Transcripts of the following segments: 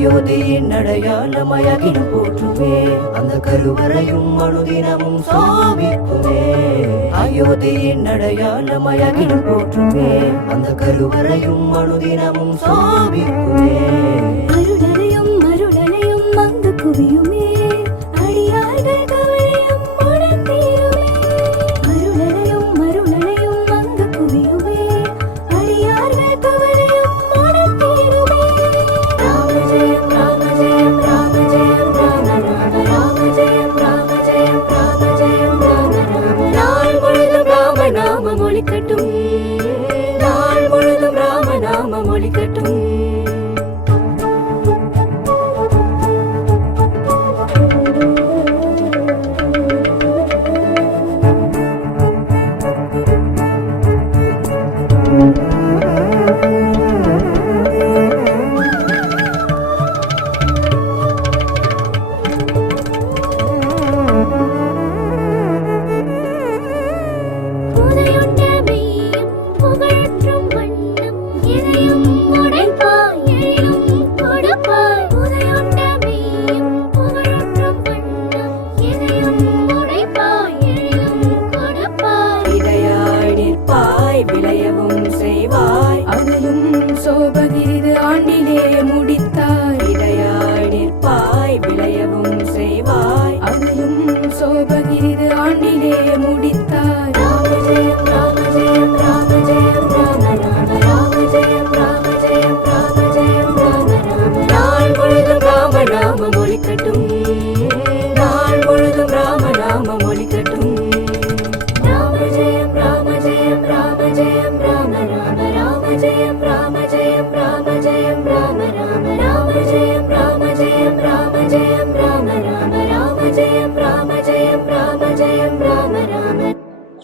யோதியின் அடையாளமயகின் போற்றுமே. அந்த கருவறையும் அனுதினமும் சாமிக்குமே அயோத்தியின் அடையாளமயகின் போற்றுமே. அந்த கருவறையும் அனுதினமும் சாமிக்குமே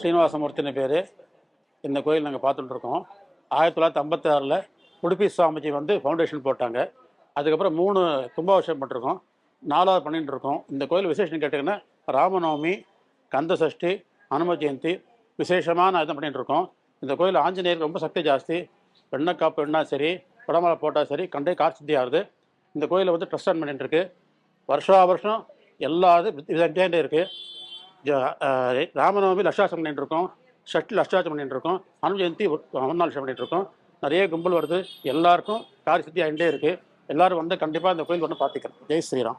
ஸ்ரீனிவாசமூர்த்தின்னு பேர். இந்த கோயில் நாங்கள் பார்த்துட்டு இருக்கோம் ஆயிரத்தி தொள்ளாயிரத்தி ஐம்பத்தி ஆறில் உடுப்பி சுவாமிஜி வந்து ஃபவுண்டேஷன் போட்டாங்க. அதுக்கப்புறம் மூணு கும்பாபிஷேகம் பண்ணிருக்கோம். நாலாவது பண்ணிட்டு இருக்கோம் இந்த கோயில் விசேஷம் கேட்டிங்கன்னா ராமநவமி கந்த சஷ்டி அனும ஜெயந்தி விசேஷமான இதை பண்ணிகிட்டு இருக்கோம் இந்த கோயில் ஆஞ்சநேயருக்கு ரொம்ப சக்தி ஜாஸ்தி. வெண்ணக்காப்பு வேணால் சரி குடமலை போட்டால் சரி கண்டே காற்று ஆகுது இந்த கோயிலை வந்து ட்ரஸ்ட் ரன் பண்ணிட்டு இருக்கு. வருஷா வருஷம் எல்லா இது விதண்டே இருக்குது ஜ- ராமநவமி லட்சாசம் பண்ணிட்டு இருக்கோம். ஷட்டில் அஷ்டாச்சம் பண்ணிட்டு இருக்கோம். அனு ஜெயந்தி ஒன்னாள் லட்சம் பண்ணிட்டு இருக்கோம். நிறைய கும்பல் வருது. எல்லாருக்கும் காரி சித்தி ஆகிட்டே இருக்குது எல்லாரும் வந்து கண்டிப்பாக இந்த கோயில் வந்து பார்த்துக்கிறேன் ஜெய் ஸ்ரீராம்.